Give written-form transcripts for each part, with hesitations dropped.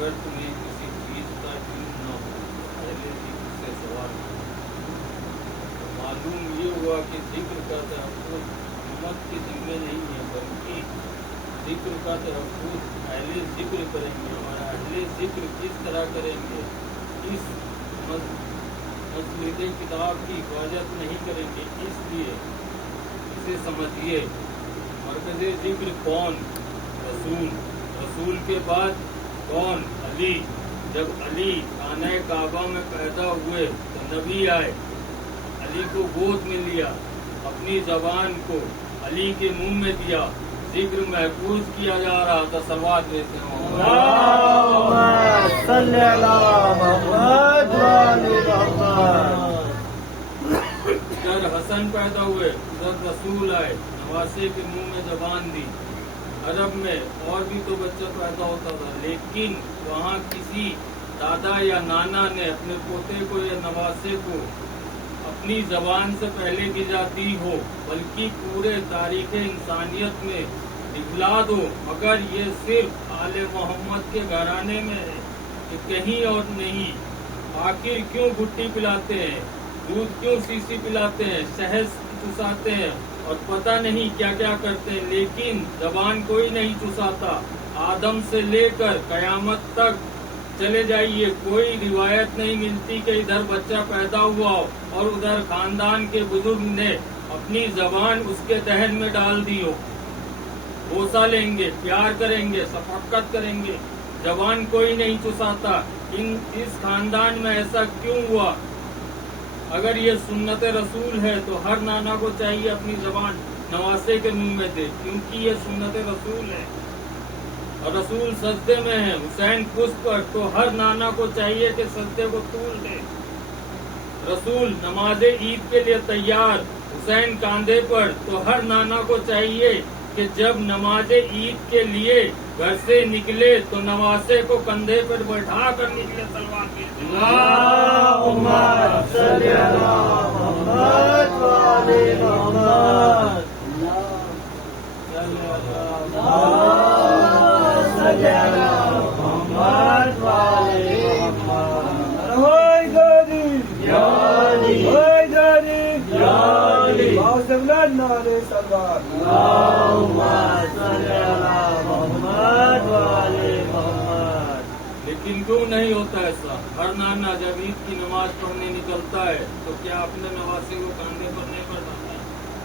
अगर तुम्हें किसी चीज का इल्म न हो पहले जिक्र से सवाल तो मालूम ये हुआ कि जिक्र का तहफ़्फ़ुज़ उम्मत के जिम्मे नहीं है, बल्कि जिक्र का तहफ़्फ़ुज़ अहले जिक्र करेंगे। और अहले जिक्र किस तरह करेंगे? इस मज़मून किताब की हिफाजत नहीं करेंगे। इसलिए इसे समझिए, मरकज़ जिक्र कौन? रसूल। रसूल के बाद कौन? अली। जब अली खाने काबा में पैदा हुए तो नबी आए, अली को गोद में लिया, अपनी ज़बान को अली के मुंह में दिया, जिक्र महफूज किया जा रहा था। सलवात देते हो। जब हसन पैदा हुए जब रसूल आए, नवासे के मुंह में ज़बान दी। अरब में और भी तो बच्चा पैदा होता था, लेकिन वहाँ किसी दादा या नाना ने अपने पोते को या नवासे को अपनी ज़बान से पहले गिज़ा दी हो, बल्कि पूरे तारीख़ इंसानियत में दिखला दो, मगर ये सिर्फ आले मोहम्मद के घराने में है कि कहीं और नहीं। आखिर क्यों गुट्टी पिलाते हैं, दूध क्यों सीसी पिलाते हैं, शहद चुसाते हैं और पता नहीं क्या क्या करते हैं, लेकिन ज़बान कोई नहीं चुसाता। आदम से लेकर कयामत तक चले जाइए, कोई रिवायत नहीं मिलती कि इधर बच्चा पैदा हुआ और उधर खानदान के बुजुर्ग ने अपनी ज़बान उसके दहन में डाल दी हो। बोसा लेंगे, प्यार करेंगे, शफ़क़त करेंगे, ज़बान कोई नहीं चुसाता। इस खानदान में ऐसा क्यों हुआ? अगर ये सुन्नत रसूल है तो हर नाना को चाहिए अपनी ज़बान नवासे के मुंह में दे, क्योंकि ये सुन्नत रसूल है और रसूल सजदे में है, हुसैन पुष्प पर, तो हर नाना को चाहिए कि सजदे को तूल दे। रसूल नमाज़े ईद के लिए तैयार, हुसैन कांधे पर, तो हर नाना को चाहिए कि जब नमाज़े ईद के लिए घर से निकले तो नवासे को कंधे पर बैठा कर निकले। सलवात लेकिन क्यों नहीं होता ऐसा? हर नाना जब ईद की नमाज पढ़ने निकलता है तो क्या अपने नवासे को कांधे पर नहीं बैठाता,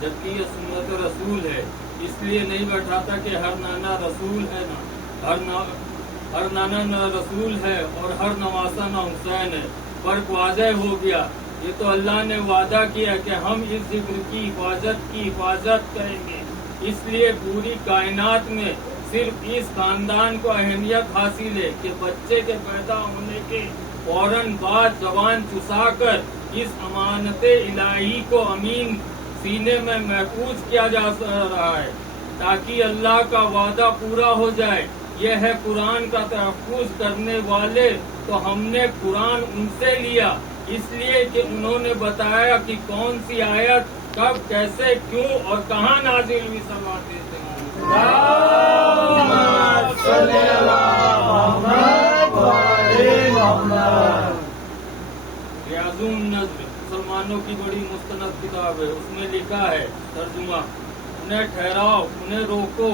जबकि ये सुन्नत रसूल है। इसलिए नहीं बैठाता कि हर नाना रसूल है ना, हर नाना न रसूल है और हर नवासा न हुसैन है। फर्क वाज़ह हो गया। ये तो अल्लाह ने वादा किया कि हम इस जिक्र की हिफाजत करेंगे। इसलिए पूरी कायनात में सिर्फ इस खानदान को अहमियत हासिल है कि बच्चे के पैदा होने के फौरन बाद ज़बान चुसाकर इस अमानत इलाही को अमीन सीने में महफूज किया जा रहा है, ताकि अल्लाह का वादा पूरा हो जाए। यह है कुरान का तहफ़्फ़ुज़ करने वाले। तो हमने कुरान उनसे लिया इसलिए कि उन्होंने बताया कि कौन सी आयत कब कैसे क्यों और कहाँ नाज़िल हुई। सलवात देते हैं। रियाज़ुन नज़्र मुसलमानों की बड़ी मुस्तनद किताब है। उसमें लिखा है तर्जुमा, उन्हें ठहराओ, उन्हें रोको,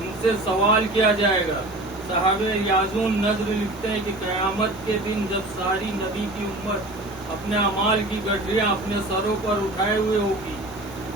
उनसे सवाल किया जाएगा। साहबे रियाज़ुन नज़्र लिखते हैं कि क़यामत के दिन जब सारी नबी की उम्मत अपने अमाल की गठरियाँ अपने सरों पर उठाए हुए होगी,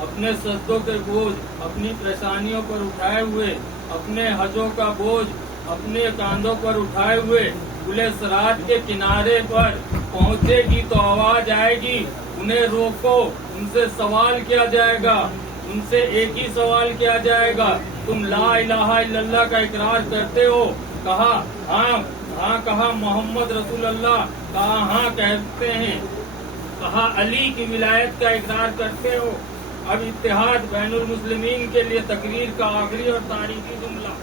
अपने सजदों के बोझ अपनी परेशानियों पर उठाए हुए, अपने हजों का बोझ अपने कांधों पर उठाए हुए पुले सिरात के किनारे पर पहुँचेगी तो आवाज आएगी, उन्हें रोको, उनसे सवाल किया जाएगा। उनसे एक ही सवाल किया जाएगा, तुम ला इलाहा इल्लल्लाह का इकरार करते हो? कहा हाँ। हाँ कहा मोहम्मद रसूल अल्लाह? कहा हाँ कहते हैं। कहा अली की विलायत का इकरार करते हो? अब इत्तेहाद बैनुल मुस्लिमीन के लिए तकरीर का आखिरी और तारीखी जुमला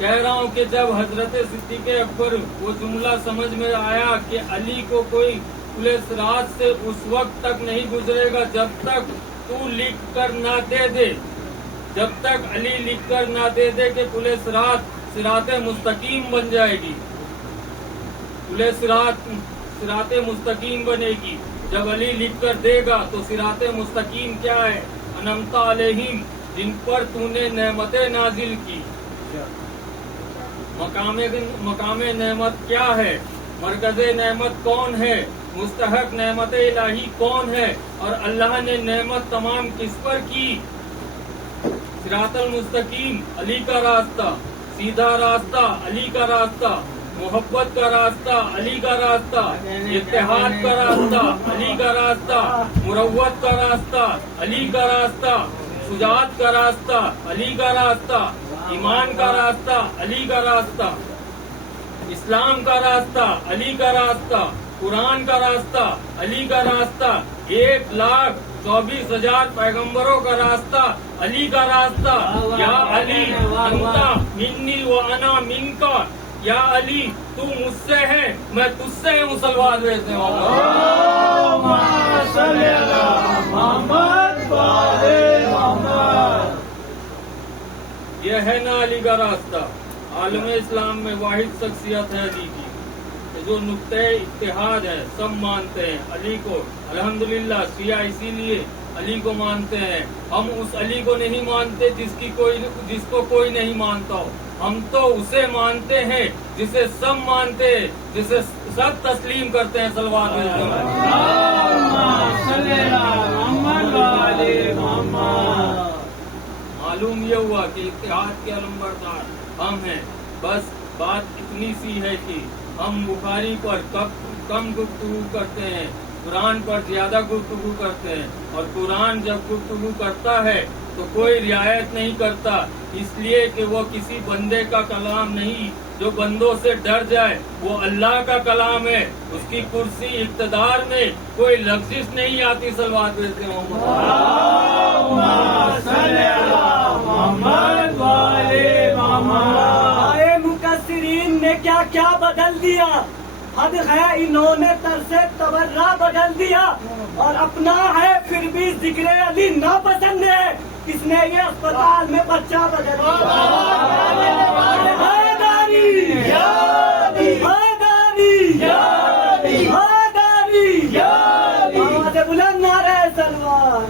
कह रहा हूँ कि जब हजरत सिद्दीक़ अकबर वो जुमला समझ में आया कि अली को कोई पुलिस रात से उस वक्त तक नहीं गुजरेगा जब तक तू लिख कर ना दे दे, जब तक अली लिख कर ना दे दे कि पुलिस रात सिराते मुस्तकीम बन जाएगी। पुले सिराते मुस्तकीम बनेगी। जब अली लिख कर देगा तो सिराते मुस्तकीम क्या है? अनमता अलैहिम, जिन पर तूने नेमतें नाजिल की। मकामे नेमत क्या है? मरकज़े नेमत कौन है? मुस्तहक नेमत इलाही कौन है? और अल्लाह ने नेमत तमाम किस पर की? सिरातल मुस्तकीम, अली का रास्ता, सीधा रास्ता, अली का रास्ता, मोहब्बत का रास्ता, अली का रास्ता, इत्तेहाद का रास्ता, अली का रास्ता, मुरव्वत का रास्ता, अली का रास्ता, शुजाअत का रास्ता, अली का रास्ता, ईमान का रास्ता, अली का रास्ता, इस्लाम का रास्ता, अली का रास्ता, कुरान का रास्ता, अली का रास्ता, 1,24,000 पैगंबरों का रास्ता, अली का रास्ता। या अली अंता मिन्नी व अना मिनका, या अली तू मुझसे है, मैं तुझसे हूँ, सलवात भेजते हैं। यह है ना अली का रास्ता। आलम इस्लाम में वाहिद शख्सियत है अली की, जो नुक्ते इत्तेहाद है, सब मानते हैं अली को। अल्हम्दुलिल्लाह शिया इसीलिए अली को मानते हैं। हम उस अली को नहीं मानते जिसको कोई नहीं मानता हो। हम तो उसे मानते हैं जिसे सब मानते हैं, जिसे सब तस्लीम करते हैं। सलवात मालूम ये हुआ कि इत्तेहाद के अलंबरदार हम हैं। बस बात इतनी सी है कि हम बुखारी पर कम गुफ्तगू करते हैं, कुरान पर ज्यादा गुफ्तगू करते हैं। और कुरान जब गुफ्तगू करता है तो कोई रियायत नहीं करता, इसलिए कि वो किसी बंदे का कलाम नहीं। जो बंदों से डर जाए वो अल्लाह का कलाम है। उसकी कुर्सी इक़्तिदार में कोई लफ्ज़िश नहीं आती। सलवात भेजते हैं। मुकस्सिरीन ने क्या क्या बदल दिया। हद है इन्होंने तरसे तबर्रा बदल दिया, और अपना है फिर भी जिक्र अली ना पसंद है। किसने ये अस्पताल में बच्चा बदल दिया। आवाज़ बुलंद नारे सलवार।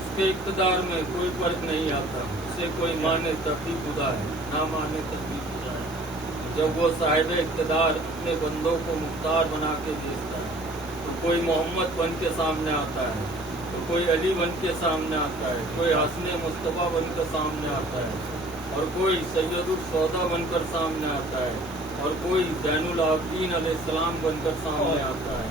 उसके इक़्तिदार में कोई फर्क नहीं आता। उसे कोई माने तब भी खुदा है, ना माने तब भी खुदा है। जब वो साहिब इक़्तिदार अपने बंदों को मुख्तार बना के भेजता है तो कोई मोहम्मद बन के सामने आता है, तो कोई अली बन के सामने आता है, कोई हसन मुस्तफ़ा बनकर सामने आता है, और कोई सैयदुल सौदा बनकर सामने आता है, और कोई ज़ैनुल आबिदीन अलैहिस्सलाम बनकर सामने आता है।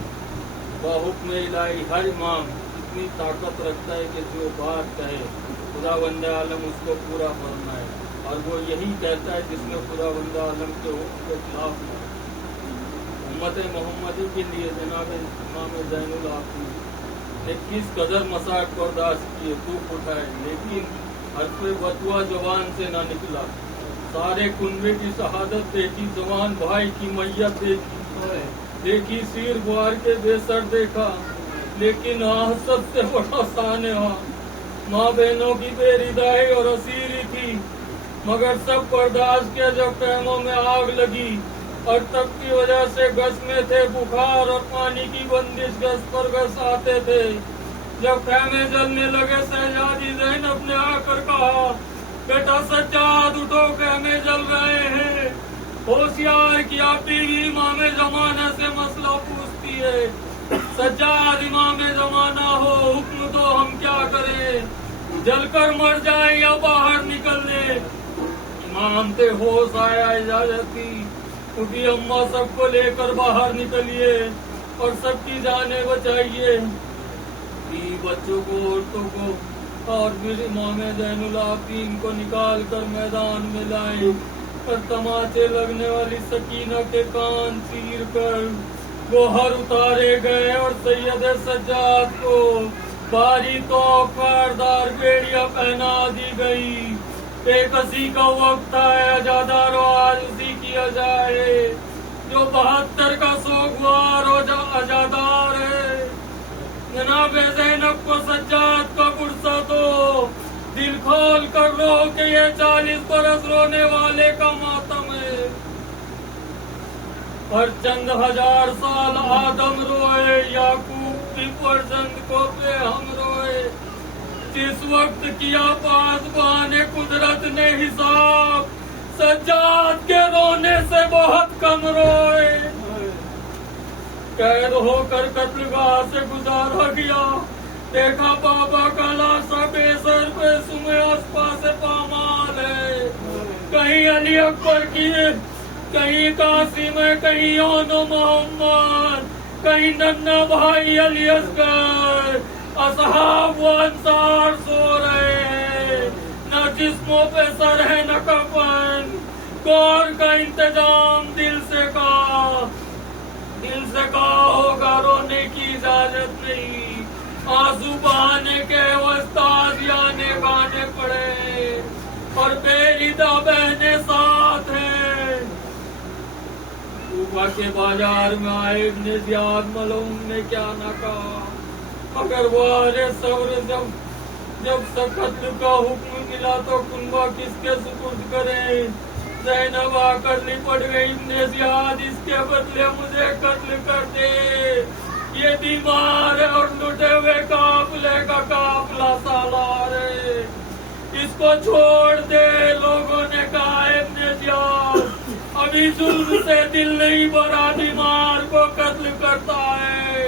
बाहुक्म इलाही हर इमाम इतनी ताकत रखता है कि जो बात कहे खुदा वंदे आलम उसको पूरा फरमाए, और वो यही कहता है जिसमें खुदा वंदे आलम के हुक्म के खिलाफ न हो। उम्मत मोहम्मदी के लिए जनाब इमाम ज़ैनुल आबिदीन ने किस कदर मसाक बर्दाश्त किए, दुख उठाए, लेकिन हर्फ बतवा जवान से ना निकला। सारे कुनबे की शहादत देखी, जवान भाई की मैयत देखी, सिर बुआर के बेसर देखा, लेकिन आह सबसे बड़ा सानेहा माँ बहनों की बेरिदाई और असीरी थी। मगर सब बर्दाश्त किया जब कैमों में आग लगी, और तब की वजह से गस में थे बुखार और पानी की बंदिश गस पर गस आते थे। जब खैमे जलने लगे शहजादी ज़ैनब ने आकर कहा, बेटा सज्जाद उठो, खैमे जल रहे हैं। होशियार किया बीवी इमाम ज़माना से मसला पूछती है। सज्जाद इमाम ज़माना हो, हुक्म तो हम क्या करें, जलकर मर जाएं या बाहर निकलने। इमाम से होश आया, इजाजत दी, उठी अम्मा सबको लेकर बाहर निकलिए और सबकी जाने बचाइए, बच्चों को, औरतों को, और फिर इमाम ज़ैनुल आबिदीन को निकाल कर मैदान में लाए और तमाचे लगने वाली सकीना के कान चीर कर गोहर उतारे गए और सैयद सज्जाद को बारी तो कारदार बेड़ियां पहना दी गई। बेकसी का वक्त है, अजादारो आज उसी किया जाए जो 72 का सोगवार अजादार है। जनाब ज़ैनब को सज्जाद का गुस्सा तो दिल खो है 40 बरस रोने वाले का मातम है। हर चंद हजार साल आदम रोए, याकूब की फर्जंद को पे हम रोए। जिस वक्त किया पासबान कुदरत ने हिसाब, सज्जाद के रोने से बहुत कम रोए। कैद होकर कत्लगाह से गुजारा गया, देखा बाबा का लाशा बेसर पे सुमे आसपा से पामाल है। कहीं अली अकबर की, कहीं कासिम है, कहीं योनो मोहम्मद, कहीं नन्ना भाई अली असगर। असहाब व अंसार सो रहे हैं, न जिस्मों पे सर है न कफन। गौर का इंतजाम दिल से कहा होगा, रोने की इजाजत नहीं। आंसू बहाने के वस्ताजियाने गाने पड़े और बेरिदा बहने साथ हैं। कूफा के बाजार में आए इब्ने ज़ियाद मलऊन ने क्या न कहा, मगर वारे सब्र जब कत्ल का हुक्म मिला तो कुनबा किसके सुपुर्द करें। ज़ैनब आकर लिपट गई, इब्ने ज़ियाद इसके बदले मुझे कत्ल कर दे। ये बीमार है और लुटे हुए काफिले का काफिला सालार है, इसको छोड़ दे। लोगों ने कहा इब्ने ज़ियाद अभी जुल्म से दिल नहीं भरा, बीमार को कत्ल करता है।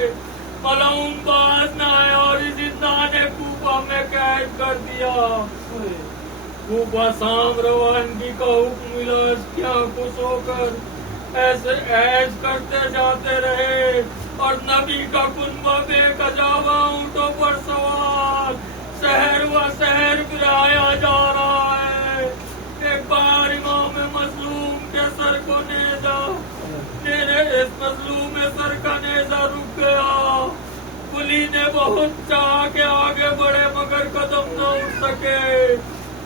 मलऊन बाज न आए और जिंदा ने कूफा में कैद कर दिया। कूफा शाम रवानगी का हुक्म मिला, क्या खुश होकर ऐसे ऐश करते जाते रहे। और नबी का कुनबा बेकजावा ऊँटों पर सवार शहर व शहर फिराया जा रहा है। एक बार इमाम मजलूम के सर को नेजा, मेरे इस मजलूम सर का नेजा रुक गया। कुली ने बहुत चाह के आगे बढ़े मगर कदम न उठ सके।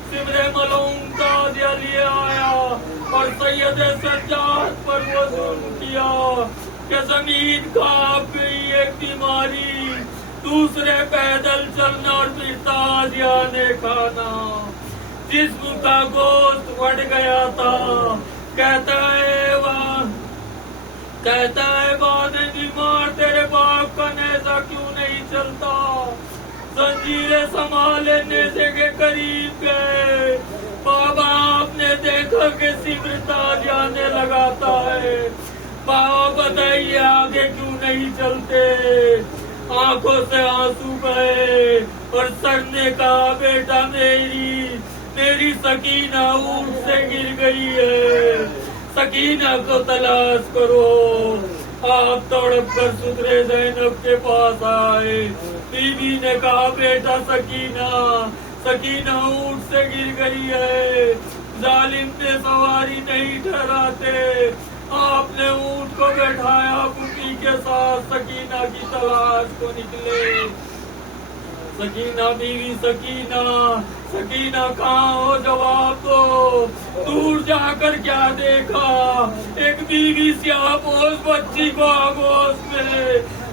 सिमरे मलऊन ताजिया लिए आया और सैयद सज्जाद पर वो जुल्म किया कि जमीन कांप गई। एक बीमारी, दूसरे पैदल चलना और फिर ताजिया ने खाना। जिस्म का गोश्त फट गया था। कहता है बाद बीमार, तेरे बाप का नेजा क्यों नहीं चलता। जंजीरें संभाले नेजे के करीब गए। बाबा आपने देखा कि सिमर ताजिया ने लगाता है। बाबा बताइए आगे क्यों नहीं चलते। आंखों से आंसू बहे और सर ने कहा बेटा मेरी सकीना ऊंट से गिर गई है, सकीना को तलाश करो। आप तड़प कर सुधरे ज़ैनब के पास आए। बीवी ने कहा बेटा सकीना ऊंट से गिर गई है। जालिम ने सवारी नहीं ठहराते, आपने ऊंट को बैठाया, बुकी के साथ सकीना की तलाश को निकले। सकीना बीवी सकीना कहाँ हो, जवाब दो। दूर जाकर क्या देखा, एक बीवी सियापोश बच्ची को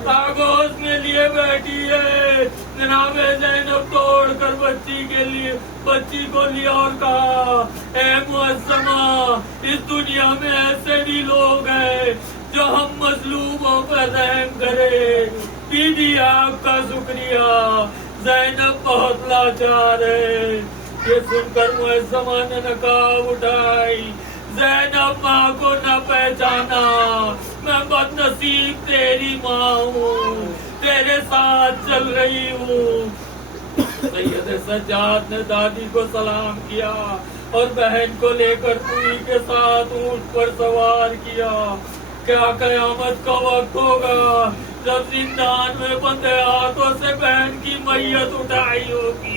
आगोश में लिए बैठी है। जनाबे ज़ैनब तोड़ कर बच्ची को लिया और कहा ऐ मुअज़्ज़मा, इस दुनिया में ऐसे भी लोग हैं जो हम मजलूमों पर रहम करे। बीबी आपका शुक्रिया, ज़ैनब बहुत लाचार है। ये सुनकर मुअज़्ज़मा ने नकाब उठाई। ज़ैनब माँ को न पहचाना, मैं बदनसीब तेरी माँ हूँ, तेरे साथ चल रही हूँ। सैयद सज्जाद ने दादी को सलाम किया और बहन को लेकर पुरी के साथ ऊंट पर सवार किया। क्या कयामत का वक्त होगा जब जिंदान में बंदे हाथों से बहन की मैयत उठाई होगी।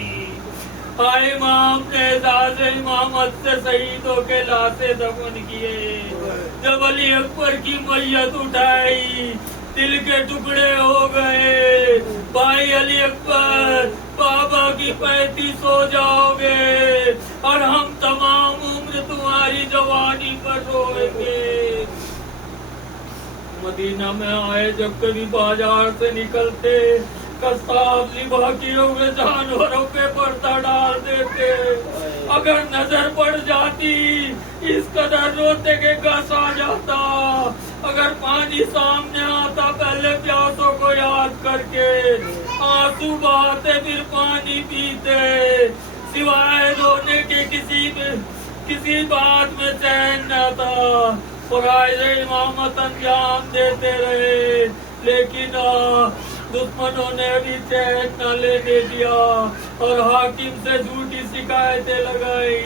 इमाम ने एजाज़ इमामत से शहीदों के लाशें दफन किए। जब अली अकबर की मैयत उठाई, दिल के टुकड़े हो गए। भाई अली अकबर, बाबा की 35 हो जाओगे और हम तमाम उम्र तुम्हारी जवानी पर रोएंगे। मदीना में आए, जब कभी बाजार से निकलते कसाब ज़िबा किए हुए जानवरों पे पर्दा डाल देते। अगर नजर पड़ जाती इस कदर रोते के गस आ जाता। अगर पानी सामने आता पहले प्यासों को याद करके आंसू बहाते फिर पानी पीते। सिवाय रोने के किसी बात में चैन न था। फराइज़ इमामत अंजाम देते रहे, लेकिन दुश्मनों ने भी चैन न लेने दिया और हाकिम से झूठी शिकायतें लगाई।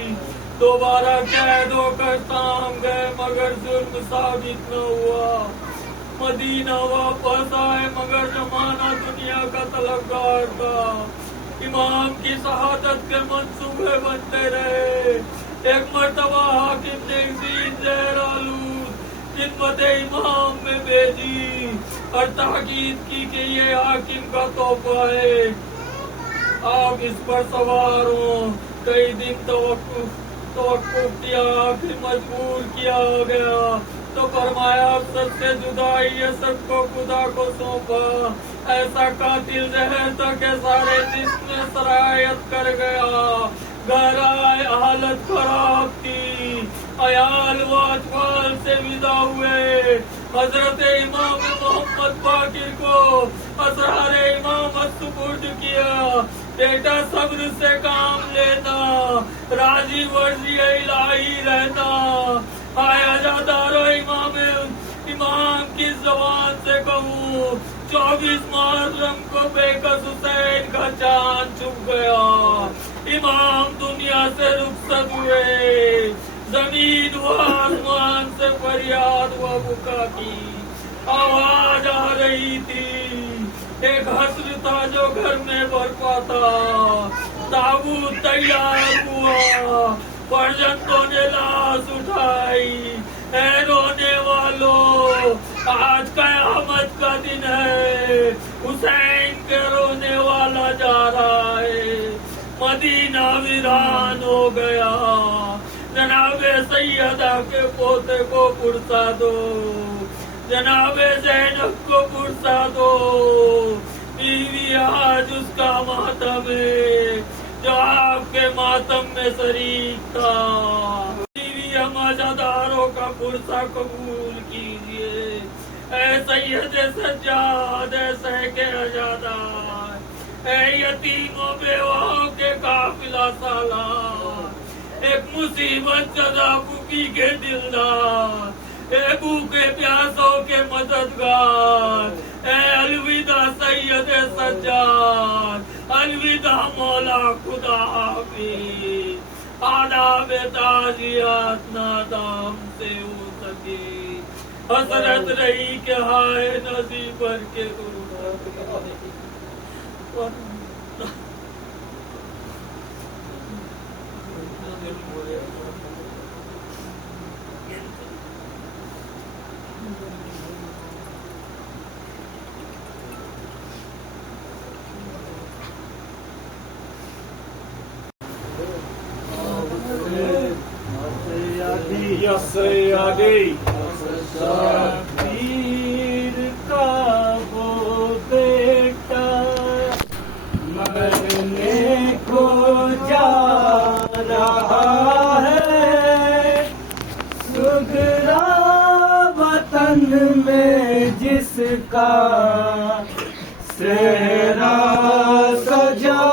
दोबारा कैद होकर शाम गए मगर जुर्म साबित न हुआ। मदीना वापस आए मगर जमाना दुनिया का तलबगार था। इमाम की शहादत के मंसूबे बनते रहे। एक मर्तबा हाकिम ने ज़हर आलूद खिदमत इमाम में भेजी और ताकीद की कि ये हाकिम का तोहफा है, आप इस पर सवार हो। कई दिन तवक्कुफ किया, फिर मजबूर किया गया तो फरमाया अफसर से जुदाई ये सबको खुदा को सौंपा। ऐसा कातिल जहर तक के सारे जिस्म में सरायत कर गया। घर आए हालत खराब थी। अयाल व अतफाल से विदा हुए। हजरत इमाम मोहम्मद बाकिर को असरार इमामत सुपुर्द किया। बेटा सब्र से काम लेना, राजी वर्जी इलाही रहना। हाय अजादारो इमाम की जबान से कहूँ 24 मुहर्रम को बेकस हुसैन का चांद छुप गया। इमाम दुनिया से रुखसत हुए। जमीन व आसमान से फरियाद व बुका की आवाज आ रही थी। एक हस्र था जो घर में बरपा था। ताबूत तैयार हुआ, फर्जंदों ने लाश उठाई। ऐ रोने वालों, आज कयामत का दिन है। हुसैन के रोने वाला जा रहा है। मदीना वीरान हो गया। जनाबे सैयदा के पोते को पुरसा दो, जनाबे ज़ैनब को पुरसा दो। बीवी आज उसका मातम है जो आपके मातम में शरीक था। बीवी हम अज़ादारों का पुरसा कबूल कीजिए। ऐ सैयद सज्जाद, ऐ सहके अज़ादार, ऐ यतीमों बेवाओं के काफिला सालार, एक मुसीबत ज़दा भूखी के दिलदार, ए भूखे प्यासों के मददगार। ए अलविदा सैयद सज्जाद, अलविदा मौला खुदा हाफिज। आदाब ताज़ियात नादाम से हो सके। हसरत रही के हाय नसीब भर के या सैयदी शबीर का वो बेटा मरने को जा रहा है। सुगरा वतन में जिसका सेहरा सजा